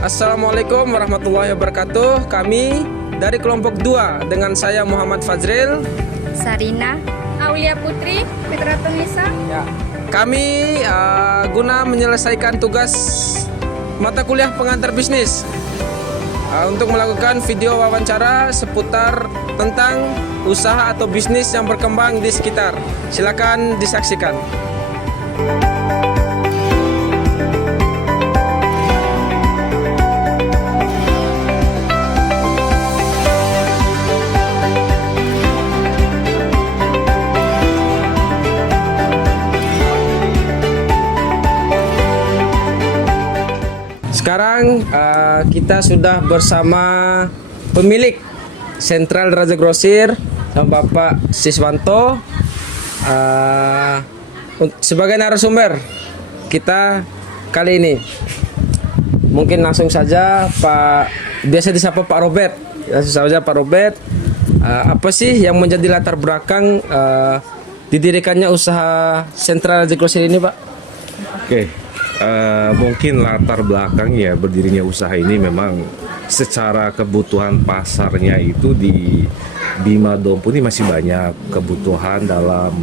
Assalamualaikum warahmatullahi wabarakatuh. Kami dari kelompok 2 dengan saya Muhammad Fazril, Sarina, Aulia Putri, Petra Tunisa. ya. Kami guna menyelesaikan tugas mata kuliah pengantar bisnis untuk melakukan video wawancara seputar tentang usaha atau bisnis yang berkembang di sekitar. Silakan disaksikan. Sekarang kita sudah bersama pemilik Sentral Raja Grosir, sama Bapak Siswanto sebagai narasumber kita kali ini. Mungkin langsung saja Pak, biasa disapa Pak Robert. Langsung saja Pak Robert, apa sih yang menjadi latar belakang didirikannya usaha Sentral Raja Grosir ini, Pak? Oke. Mungkin latar belakangnya berdirinya usaha ini memang secara kebutuhan pasarnya itu di Bima Dompu ini masih banyak kebutuhan dalam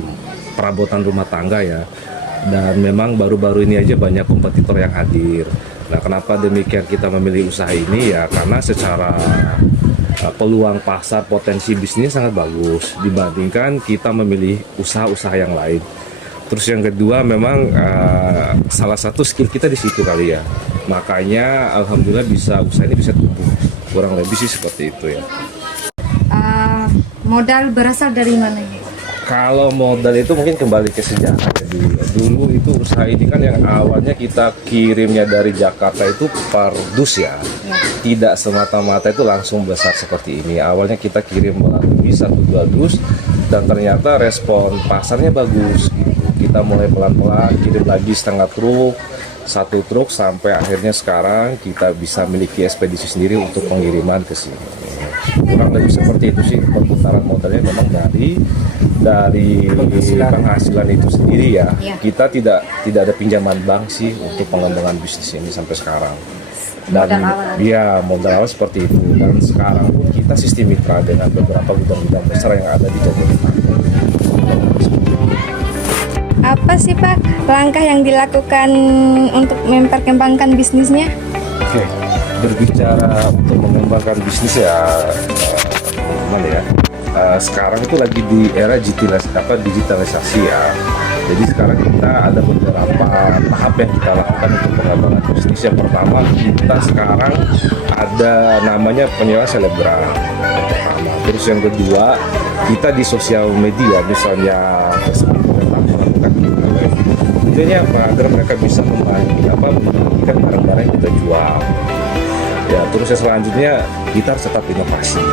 perabotan rumah tangga ya, dan memang baru-baru ini aja banyak kompetitor yang hadir. Nah, kenapa demikian kita memilih usaha ini ya, karena secara peluang pasar potensi bisnisnya sangat bagus dibandingkan kita memilih usaha-usaha yang lain. Terus yang kedua memang salah satu skill kita di situ kali ya. Makanya alhamdulillah usaha ini bisa tumbuh. Kurang lebih sih seperti itu ya. modal berasal dari mana ya? Kalau modal itu mungkin kembali ke sejarah. Jadi dulu itu usaha ini kan yang awalnya kita kirimnya dari Jakarta itu per dus ya. Tidak semata-mata itu langsung besar seperti ini. Awalnya kita kirim melalui 1-2 dus dan ternyata respon pasarnya bagus. Kita mulai pelan-pelan kirim lagi setengah truk, 1 truk, sampai akhirnya sekarang kita bisa miliki ekspedisi sendiri untuk pengiriman ke sini. Kurang lebih seperti itu sih perputaran modalnya memang dari penghasilan itu sendiri ya. Kita tidak ada pinjaman bank sih untuk pengembangan bisnis ini sampai sekarang. Dan modal awal seperti itu. Dan sekarang pun kita sistem mitra dengan beberapa gudang-gudang besar yang ada di Jabodetabek. Apa sih Pak langkah yang dilakukan untuk memperkembangkan bisnisnya? Oke, berbicara untuk mengembangkan bisnis ya, gimana ya? Sekarang itu lagi di era digitalisasi ya. Jadi sekarang kita ada beberapa tahap yang kita lakukan untuk pengembangan bisnis. Yang pertama, kita sekarang ada namanya penyewaan selebgram. Pertama. Terus yang kedua, kita di sosial media, misalnya Facebook, tujuannya apa? Agar mereka bisa membagikan barang-barang yang kita jual. Ya, terus yang selanjutnya kita harus tetap inovasi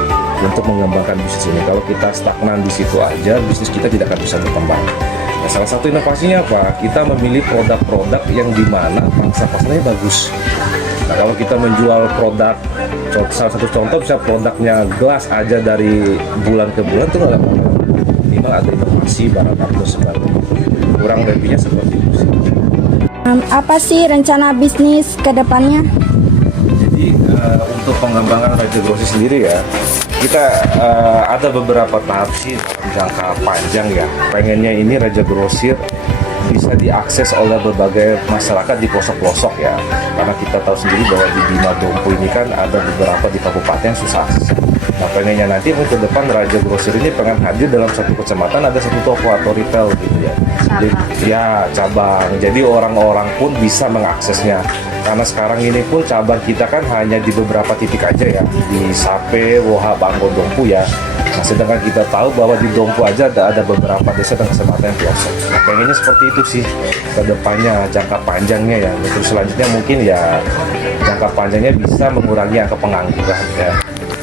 untuk mengembangkan bisnis ini. Kalau kita stagnan di situ aja, bisnis kita tidak akan bisa berkembang. Nah, salah satu inovasinya apa? Kita memilih produk-produk yang dimana pangsa pasarnya bagus. Nah, kalau kita menjual produk, salah satu contoh bisa produknya gelas aja dari bulan ke bulan itu nggak apa-apa. Minimal ada inovasi barang-barang tersebut. Kurang lebihnya seperti itu sih. Apa sih rencana bisnis ke depannya? Jadi untuk pengembangan Raja Grosir sendiri ya, kita ada beberapa tahap sih jangka panjang ya. Pengennya ini Raja Grosir bisa diakses oleh berbagai masyarakat di pelosok-pelosok ya. Karena kita tahu sendiri bahwa di Bima Dompu ini kan ada beberapa di kabupaten yang susah akses. Nah, pengennya nanti ke depan Raja Grosir ini pengen hadir dalam satu kecamatan ada satu toko atau retail gitu ya. Jadi, ya cabang. Jadi orang-orang pun bisa mengaksesnya. Karena sekarang ini pun cabang kita kan hanya di beberapa titik aja ya, di Sape, Woha, Banggo, Dompu ya. Nah, sedangkan kita tahu bahwa di Dompu aja ada beberapa desa dan kecamatan yang pelosok. Nah, pengennya seperti itu sih ke depannya, jangka panjangnya ya. Terus selanjutnya mungkin ya jangka panjangnya bisa mengurangi angka pengangguran ya.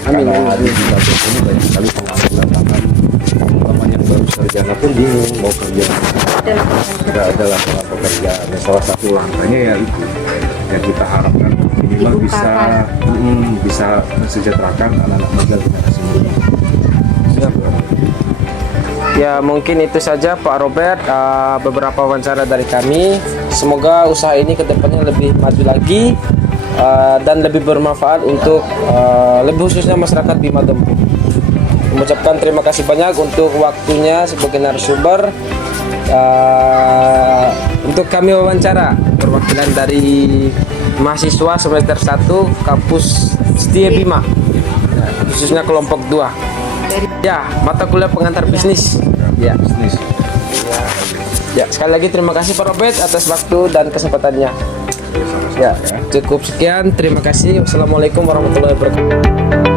Karena di Bima Dompu ini banyak sekali pengangguran, bahkan teman-teman yang baru sarjana pun bingung mau kerja. Tidak ada lapangan pekerjaan. Salah satu langkahnya ya itu yang kita harapkan minimal bisa mensejahterakan anak-anak muda generasi muda. Ya, mungkin itu saja Pak Robert, beberapa wawancara dari kami. Semoga usaha ini ke depannya lebih maju lagi dan lebih bermanfaat untuk lebih khususnya masyarakat Bima Gempu. Mengucapkan terima kasih banyak untuk waktunya sebagai narasumber. Untuk kami wawancara perwakilan dari mahasiswa semester 1 kampus Setia Bima, khususnya kelompok 2. Ya, mata kuliah pengantar bisnis. Ya, Bisnis. ya, sekali lagi terima kasih Pak Robert atas waktu dan kesempatannya. Ya, cukup sekian. Terima kasih. Wassalamualaikum warahmatullahi wabarakatuh.